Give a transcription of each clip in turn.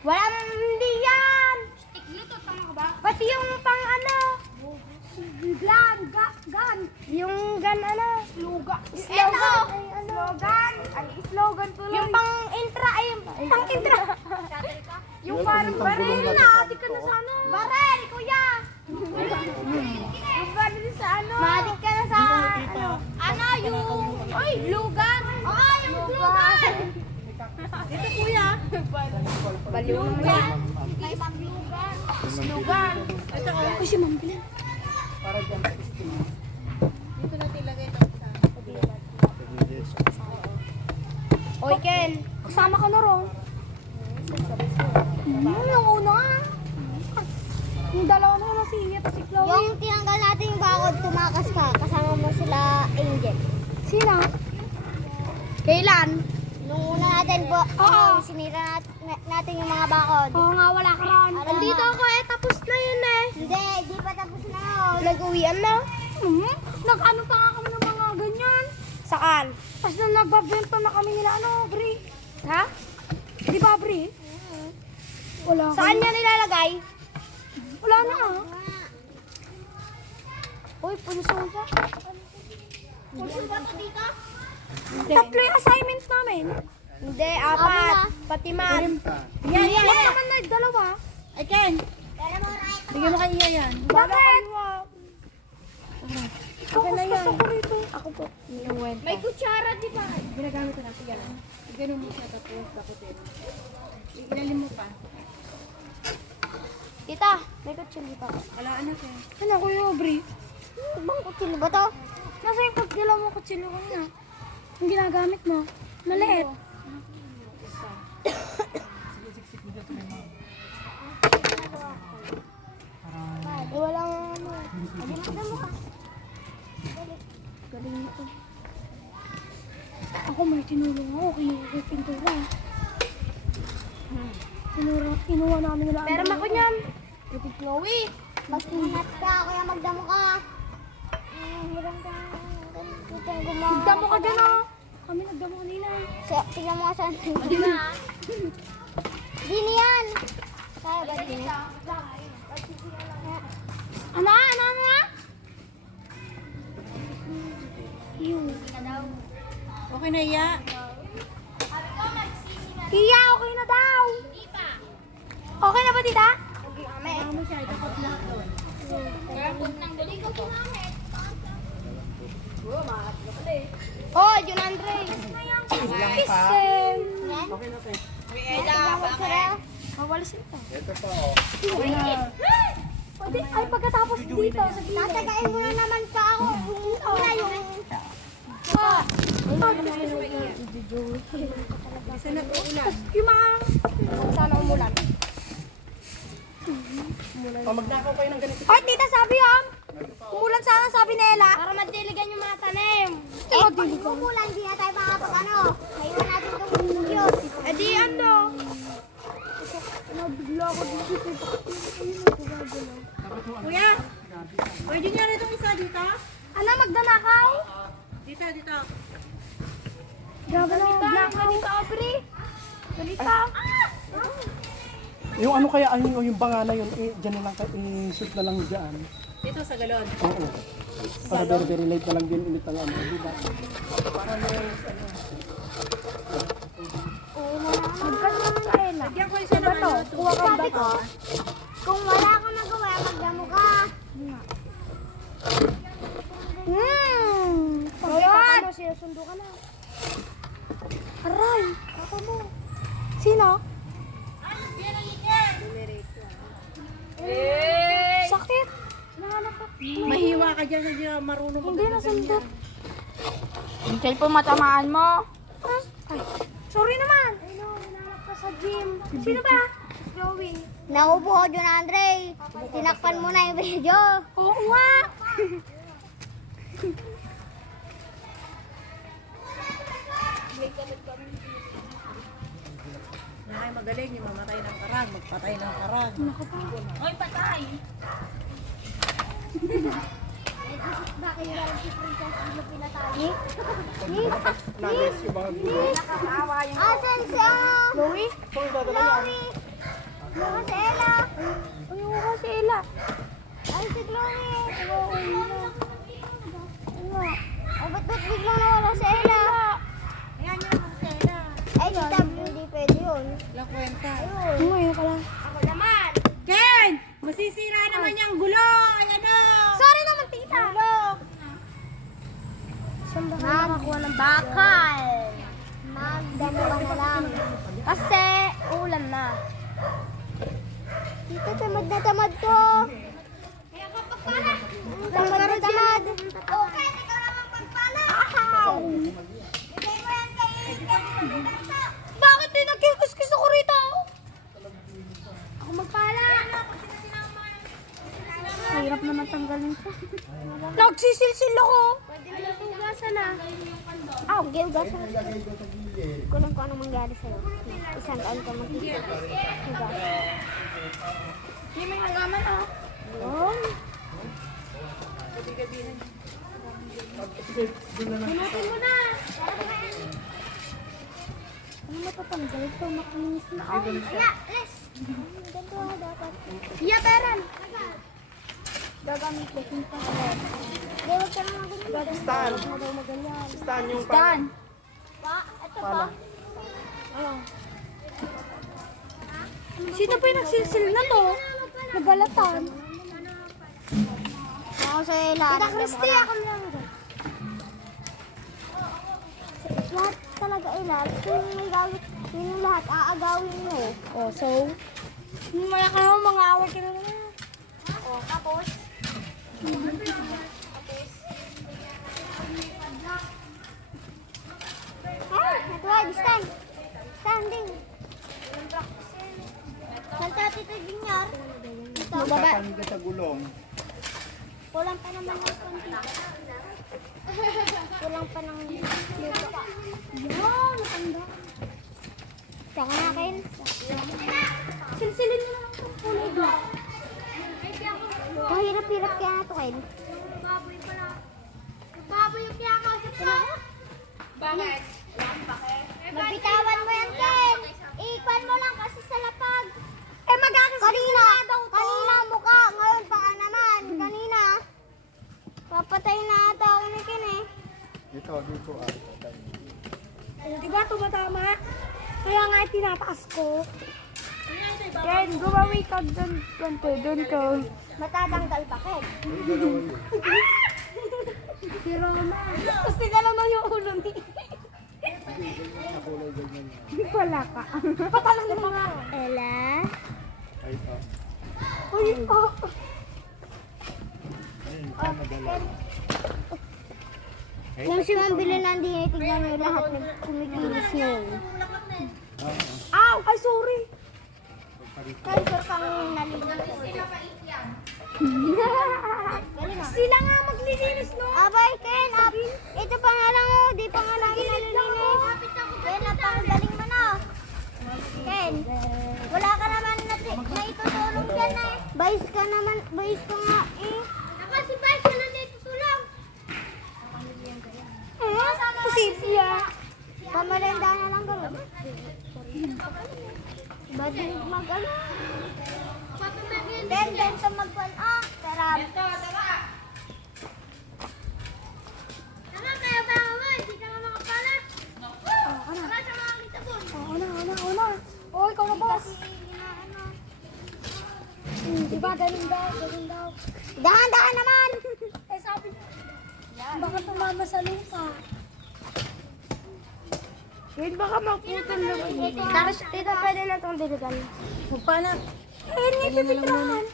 Walang hindi yan. Stick nito, tama ka ba? Pati yung pang ano. Gun. Yung gun ano. Slogan. Slogan. Slogan. Ay, slogan tuloy. Yung pang intra. Ay, pang intra. Yung parang baril na. Adik ka na sa ano. Baril, kuya. Yung baril sa ano. Maadik ka na sa ano. Ano, yung... Uy, lugan. Oo, yung lugan. Dito kuya. Baliw naman yan. Lugan. Ito oh. Uy, si Ma'am Bilan. Para dyan sa estimate. Dito natin ilagay ito sa Oy, Ken. Kasama ka na ron. Yung una nga. Yung dalawa na na si Iya at si Chloe. Yung tinanggal natin yung bakod, tumakas ka. Kasama mo sila, Angel. Sino? Kailan? Nung una natin po, Oo. sinira natin yung mga bakod. Oo nga, wala ka ron. Wala Andito nga. ako eh. Tapos na yun eh. Hindi, di pa tapos na yun. Nag-uwian na. Nag-ano pa nga kami ng mga ganyan. Saan? Tapos nung nagbabenta na kami nila, ano, Bri? Ha? Di ba, Bri? Wala. Saan niya nilalagay? Wala na ah. Uy, puliso siya. Puso ba ito dito? Tatlo yung assignment namin. Hindi, apat. Pati man. Yan, yan. Wag naman na, dalawa. Ay Ken, Pero mo, right? bigyan mo kay Iya yan. Bakit? Okay na yan. Ako rito. Ako po. May kutsara, di ba? Ginagamit ko na. Sige lang. Ganun mo siya tapos taputin. Ilalim mo pa. Tita, may kutsara pa. Wala anak eh. Ano, Kuya Aubrey? Ibang kutsilyo ba to? Nasa yung pagdala mo kutsilo ko na. Yung ginagamit mo. Maliit. Eh, walang ano. Galing nito. Ako may tinulong ako kay pintura. Kinuha namin nila. Pero ako niyan. Ito Chloe. Mas ingat ka, kaya magdamo ka. Hirang ka. Nagdamo ka dyan oh. Kami nagdamo kanina. Tignan mo ka saan. Di na. Dini yan. Kaya ba dini? Ano? Yun. Okay na Iya. Iya, okay na daw. Okay na ba, tita? Baka mo siya, itakot lahat doon. Oh, Jun Andre. Kissem. Okay na, te. Kawalis ito. Ito pa, oh. Pwede, ay pagkatapos dito sa gilid. Tatagain mo na naman ka ako. Una yung... Isa na po ulan. Yung mga... Sana umulan. Oh, magnakaw kayo ng ganito. Ay, tita, sabi umulan sana, sabi ni Ella. Para madiligan yung mga tanim. Kung umulan, di na tayo makapag ano. Kailan natin itong bugyo. Eh di ano? Nabigla ako dito. Kuya, pwede niya rin itong isa dito? Ano, magdanakaw? Dito, dito. Grabe na, magdanakaw dito, Aubrey. Ganito. Yung ano kaya, ay, yung banga na yun, dyan na lang, i-shoot na lang dyan. Dito sa galon. Oo. Para very late na lang din init ang ano, di ba? Magkano naman ni Ella? Lagyan ko isa ng ano. Kuha ka ba ko? Kung wala ka magawa, magdamo ka. Pagkita mo, sinusundo ka na. Aray, kaka mo. Sino? Sakit. Nahanap ka. Mahiwa ka dyan, hindi na marunong Hindi na sundot. Yung cellphone matamaan mo. Ay, sorry naman. Ay no, hinahanap ka sa gym. Sino ba? Chloe. Naubo ko, John Andre. Tinakpan mo na yung video. Oo nga. Ay, magaling yung mamatay ng karang, magpatay ng karang. Hoy, patay! Bakit yung galang si Princess ang pinatay? Nagis yung mga gulo. Asan si ano? Chloe? So, yung dadala yan. Chloe! Ayoko si Ella. Ayoko si Ella. Ay, si Chloe. Ayoko Ella. Ay, ba't biglang nawala si Ella? Ayan yun naman si Ella. Ay, tita, hindi pwede yun. Walang kwenta. Ngayon ka lang. Ako naman. Ken! Masisira naman yung gulo! Ayan o! Sorry naman, tita. Saan ba kayo nakakuha ng bakal? Magdano ka na lang. Kasi ulan na. Tita, tamad na tamad ko. Tamad na tamad. Okay, ikaw naman pagpala. Bigay mo yan kay Bakit din nagkikus-kus ako rito? Ako magpala. Hirap naman tanggalin ko. Nagsisilsil ako. Pwede na natugasan na. Ah, ugasan. Hindi ko lang kung anong mangyari sa'yo. Isang taon ka magtigas. Hindi may halaman ah. Yun. Pinutin mo na. Ano matatanggal ito? Makinis na ako. Kaya, alis. Ganito dapat. Iya, Peran. Gagamit ko. Hindi, huwag ka naman ganyan. Stan. Huwag mo daw maganyan. Stan yung Dan. Pa, ito pa. pala. Sino pa yung nagsilsil na to? Nabalatan. Ako sa lahat. Tita Christy, ako lang. Lahat talaga lahat. Kung may gawin, yun yung lahat aagawin mo. Oh, so? Maya ka naman, mga away ka na naman. O, tapos? Natuwag, stand. Standing. Salta tito Junior. Magbaba. Tatanong ka sa gulong. Kulang pa naman ng konti. Kulang pa ng lupa. Yan, matanda. Saka na kayo. Silsilin mo naman itong kulay ba? Mahirap-hirap kaya na ito kayo. Baboy yung kinakausap ko. Bakit? Magbitawan mo yan, Ken. Ikwan mo lang kasi sa lapag. Eh, magkakasilsil Kanina, na daw to. kanina mukha, ngayon pa ka naman. Kanina. Papatay na ata ako ni Ken eh. Dito ah. Diba tumatama? Kaya nga tinataas ko. Ken, gumawi ka doon. Doon ka. Matatanggal pa, Ken. Si Roma. Tapos tinala na yung ulo ni. Wala ka. Patalang na mga. Ella? Ay, ito. Uy, oh. Kung si Ma'am Bilo nandito, tignan mo lahat ng kumikilos yun. Ow! Ay, sorry. Kaya sure kang nalilinis. Sila nga maglilinis, no? Abay, Ken, ito pa nga lang oh, di pa nga lang nalilinis. Ken, napakagaling mo na. Ken, wala ka naman na itutulong dyan eh. Bayis ka naman, bayis ko nga eh. Kasi bayis ka na itutulong. Posible ah. Pamalenda na lang gawin. Ba't di mag-ano? Ben, sa magpan. Ah, sarap. Tama kaya ba ako? Hindi ka nga makapala. Tara sa mga kitabon. Oo na. Oh, ikaw na, boss. Diba, ganun daw. Dahan-dahan naman. Eh, sabi niya, baka tumama sa lupa. Wait, baka maputol naman. Tapos, tita, pwede na itong diligan. Paano? Eh, hindi pipitrahan.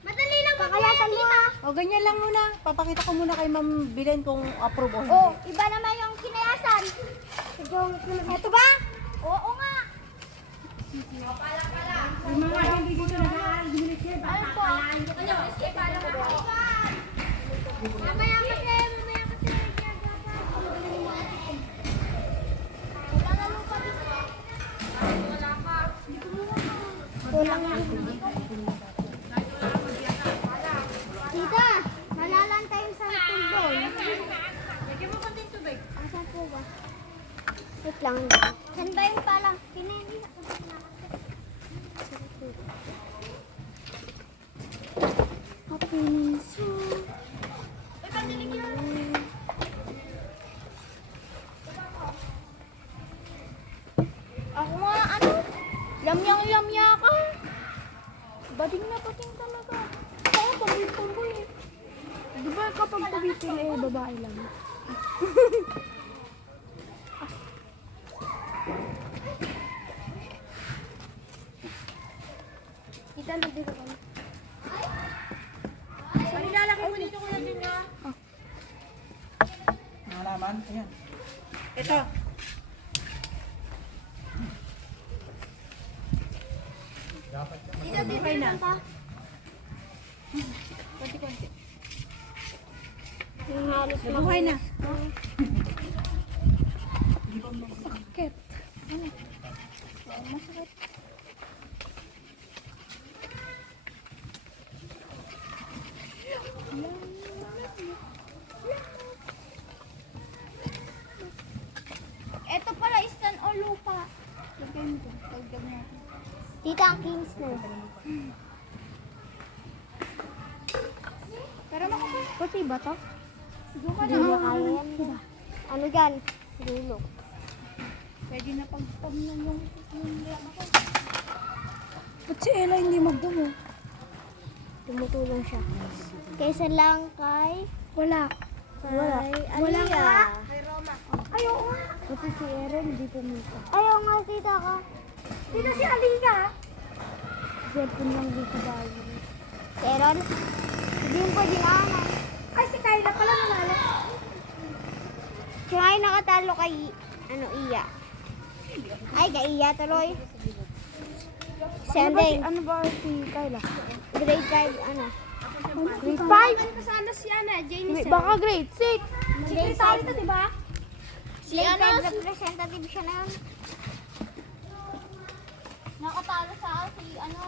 Madali lang pakalasan mo ha. O, ganyan lang muna. Papakita ko muna kay Ma'am Bilen kung approve o hindi. Oh, iba naman yung kinayasan. Ito ba? Oo nga. Yung mga hindi dito nag-aaral, Ano po? Mamaya kasi. Kulang lang. Tita, malalantay sa tubig. Lagyan mo konting tubig. Asan po ba? Wait lang. Saan ba yung pala? Kinili. Shinisu. Ako nga, ano? Lamyang-lamya ka. Bading na bading talaga. Ako, pag-pumboy eh. Di ba kapag pag-ipil eh, babae lang? Kita na dito kami. Lalaki mo dito ko lang din nga. Nalaman? Ayan. Ito. Okay na. Konti-konti. Halos Nabuhay na. Sakit. Ano? Masakit. Ito pala istan o lupa. Lagay mo ito. Dagdag natin. Tita, ang kinis na. Pero makapag... Pati ba to? Siguro ka Hindi mo kaya yan. Ano dyan? Dulo. Pwede na pag-pag na yung lama ko. Ba't si Ella hindi magdamo? Tumutulong siya. Kaysa lang kay... Wala. Wala. Wala Aliyah. nga. Ayaw nga. Pati si Aaron hindi pumunta. Ayaw nga, tita ka. Dito si Aliyah. Cellphone lang dito dahil. Si Aaron? Hindi yung pwede na. Ay, si Kyla pala nanalo. Siya ay nakatalo kay... Ano, Iya. Ay, kay Iya tuloy. Sending. Ano ba si Kyla? Grade 5, ano? Grade 5? Kasama si Janie. Baka grade 6. Secretary to, di ba? Si ano? Representative siya na yun. Nakatalo sa si ano?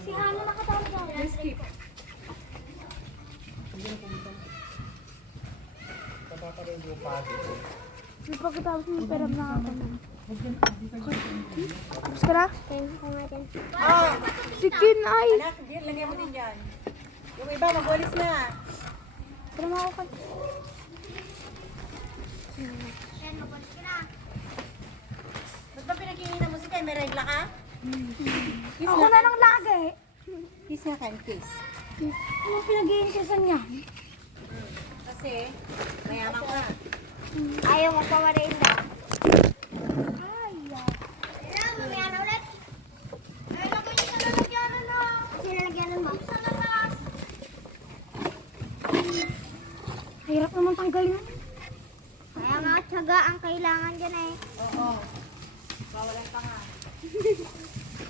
Si Hana nakatalo sa akin. Skip. May pagkatapos mo pero nakakanan. Tapos ka na? Kaya ko natin. Si Kin ay. Anak, lagyan mo din dyan. Yung iba, mag-walis na. Pero makakan. Ba't ba pinagkikita mo si Tay? May regla ka? Kiss Ako na lang lagi. Kiss nga kayo, kiss. Ano pinag-iintisan niya? Kasi, mayaman ka. Ayaw mo pa marinda. Ay, Kailangan mamaya na ulit. Ay, lagay niyo sa lalagyanan na. Sinalagyanan mo? Sa labas. hirap naman tanggalin. Kaya nga, tiyaga ang kailangan dyan eh. Oo. Bawalan pa nga.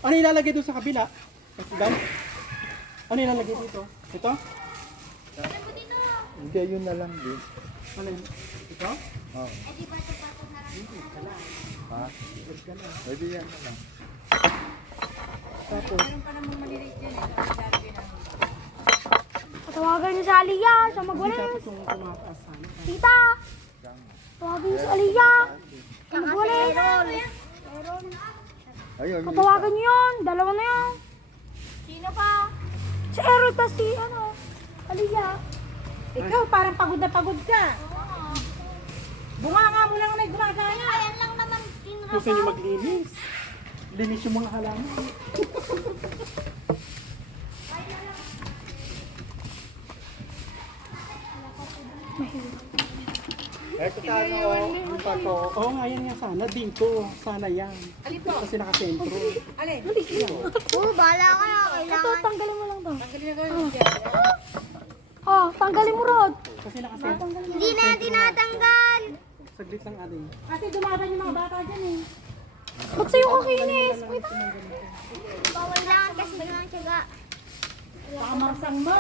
Ano ilalagay doon sa kabila? Dan? Ano ilalagay dito? Ito? Hindi, yun na lang din. Ano yun? Ito? Oh. Ha? Pwede yan na lang. Tapos, Meron pa namang maliliit yan eh. Lalagyan namin. Tawagan niyo si Aliyah. Siya hindi magwalis. dapat yung tumataas sana. Tita! Tawagan niyo si Aliyah. Siya magwalis. Ayun, yung Patawagan niyo yun. Dalawa na yun. Sino pa? Si Aaron tas si Aliyah. Ikaw, parang pagod na pagod ka. Bunga nga mo lang na gumagaya. Ayan lang naman. gusto niyo maglinis. Linis yung mga halaman. Eto tayo, yung pato. Oo nga, yan nga sana. Dito. Sana yan. Alin po? Kasi nakasentro. Alin? Oo, bahala ka na. Ito, Kailangan. tanggalin mo lang to. Tanggalin na gawin dyan. Oh, tanggalin mo, Rod. Kasi nakasentro. Hindi na tinatanggal. Saglit lang atin. Kasi dumadaan yung mga bata dyan eh. Ba't sa'yo kakinis? Wait, Bawal lang kasi lang tiyaga. Baka mangsang mo.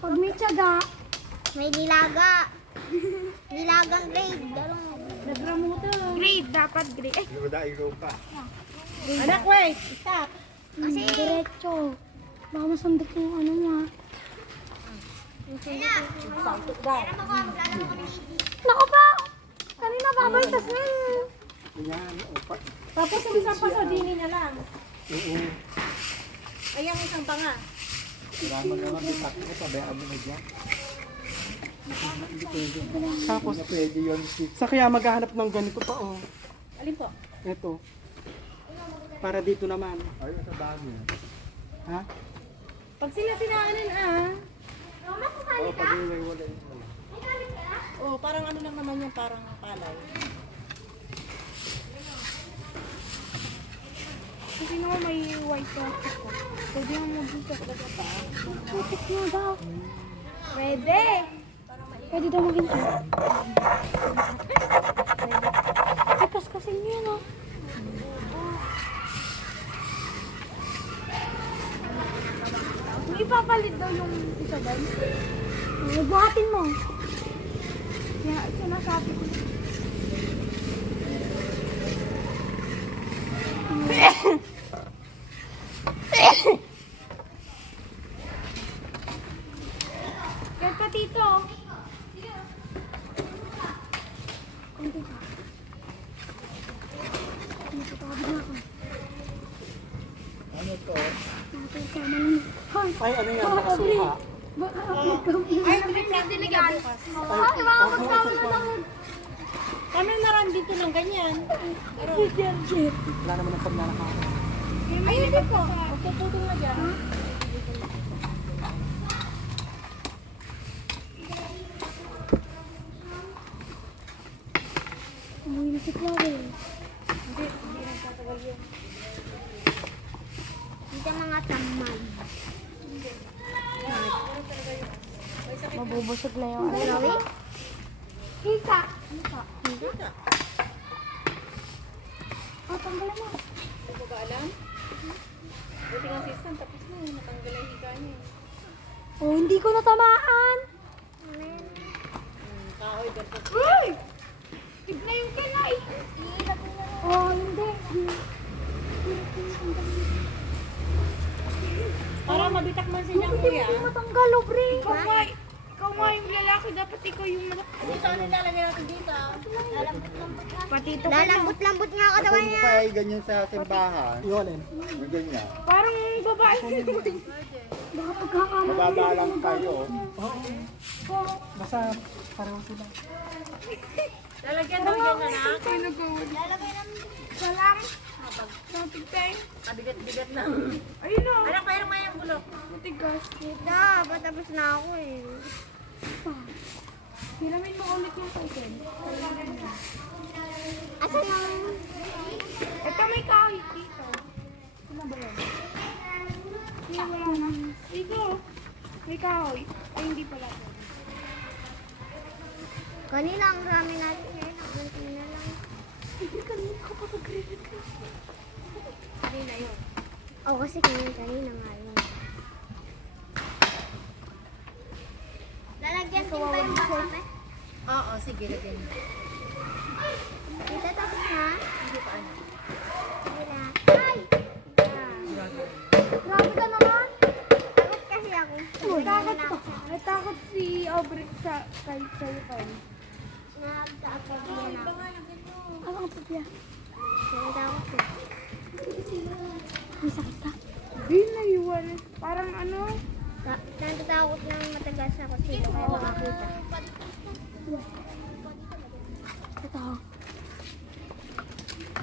pag may tiyaga, May nilaga. Nilagang grade. Nagramuto. grade, dapat grade. Eh, Yung dairo pa. Anak, wait. Stop. Kasi, diretso. Baka masundot yung ano mo, ha. Sakto daw. maglalaro kami ni Naku pa! Kanina babalitas na yun. Yan. Opa. Tapos yung isang pasodini na lang. Oo. Ay, ang isang pa nga. Salamat naman, bitak mo, pabayaan mo na dyan. Hindi pwede. Tapos, Hindi pwede yun. sa kaya maghahanap ng ganito pa, oh. Alin po? Ito. Para dito naman. Ay, sa dami. Ha? Pag sinasinaanin Oo, pag-iwalay mo. oh, parang ano lang naman yan, parang palay. Kasi naman may white chocolate ko. Pwede yung mag-isa ko pa. Putik mo daw. Pwede. Pwede daw mag-isa. Pwede. Ikas kasi niyo, no? May ipapalit daw yung isa ba? Buhatin mo. Kaya sinasabi ko. Kaya pa tito. Ano to? Ay, ano yan? Nakasuha. Ay, pinagdiligan. Ay, mga magkawin na lang. Kami naran dito ng ganyan. Wala naman ang pagnanakaw. Ay, hindi po. Magpuputol na dyan. Umuwi na si Chloe. Dito mga tamad. Mabubusog na yung Chloe? Hika. Dito. O, tanggalan mo. Hindi ko ba alam? Buti nga si Stan, tapos na, natanggal ang higa niya. Oh, hindi ko natamaan. Kahoy, ganito. Uy! Tignan yung kilay. Oh, hindi. Para mabitak man siya kuya. Hindi matanggal, oh, bre. Ikaw nga yung lalaki. Dapat ikaw yung malaki. Dito, ano nilalagay natin dito? Pati ito. Lalambot-lambot nga katawan Kung niya. pa ay ganyan sa simbahan, Yun, eh. may ganyan. Parang babae. Baka pagkakamali. Mababa lang kayo. Basta pareho sila. Lalagyan daw yan, anak. Salang. Natigtay. Kabigat-bigat lang. Ayun o. Anak, mayroong mayang bulok. Matigas. Dito, patapos na ako eh. Hiramin mo ulit yung kaitin. Asan yung... Ito may kahoy dito. Ano ba yan? Hindi, wala na. Dito. May kahoy. Ay, hindi pala. Kanina ang rami natin ngayon. Ang ganti na lang. Kanina ka pa mag-read ka. Kanina yun. Oo, kasi kanina nga yun. Lalagyan din ba yung bakame? Oo, sige, lagyan. Dito tapos na. Hindi pa ano. Sige na. Ay! Grabe ka naman. Takot kasi ako. Natakot ka. Natakot si Aubrey sa kay sa'yo kayo. Nagtakot yan ako. Ano ang pagya? Nagtakot ko. May sakit ka? Hindi, naiwan. Parang ano? Natatakot na matagas ako sila kaya makakita. Ito.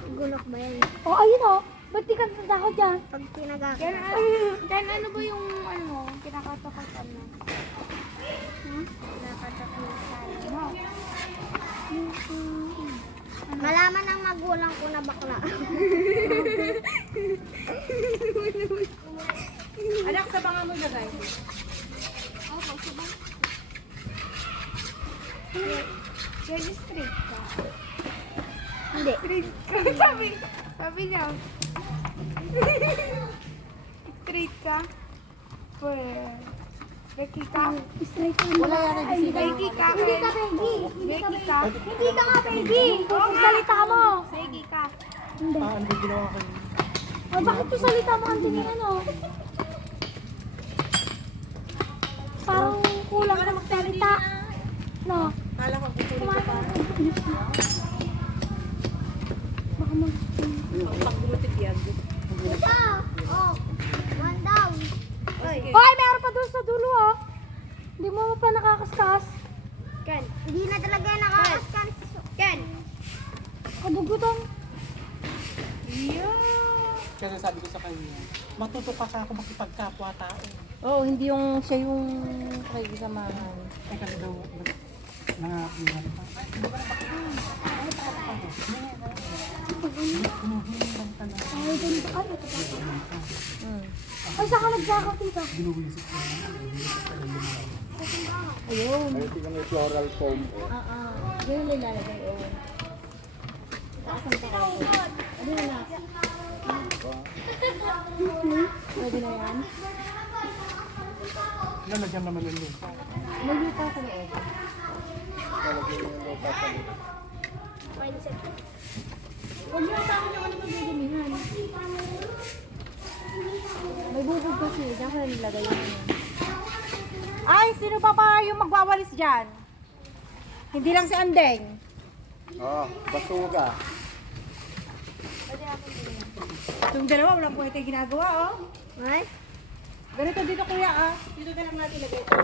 Gulok ba yan? Oh, ayun o. Ba't di ka natatakot dyan? Pag pinagakita. Yan ano ba yung ano, kinakatakutan mo? Nakatakot tayo. Ano? Malaman ng magulang ko na bakla. Anak, sa banga mo lagay. Pwede straight ka. Hindi. Straight ka. Sabi niya. Straight ka. Pwede. Becky ka. Straight ka. Wala yan. Becky ka. Hindi ka, Becky. Becky ka. Hindi ka nga, Becky. Salita mo. Becky ka. Hindi. Ano ba ginawa ko? Oh, bakit yung salita mo ang tingin ano? Parang kulang ka magsalita. No? Kala ko kukunin ko pa. Baka mag... Pag-gumutit yan. Ito! Oh! One down! Oy, Hoy, meron pa Hindi mo pa nakakaskas. Ken. Hindi na talaga yan nakakaskan. Ken. Kadugutan. Kasi sabi ko sa kanya, matuto ka ako makipagkapwa-tao. Oo, hindi yung siya yung pakikisamahan. Eh kasi daw, nangakihan pa. Ay, saan ka nagsakaw, tita? Ginuwisip ko. Ayun. Ay, tingnan mo yung floral foam. Ganun yung lalagay. Oo. Taasan pa kayo. Ano na na? Pwede na yan? Lalagyan naman ng lupa. May lupa sa loob. Lalagyan yung lupa sa loob. Huwag niyo sa akin yung ano itong bidumihan. May bubog kasi. Diyan ka nilagay yun. Ay, sino pa yung magwawalis dyan? Hindi lang si Andeng. Oh, basuga. Itong dalawa, walang kwenta yung ginagawa, oh. Ay. Ganito dito, kuya, ah. Dito na lang natin ilagay ito.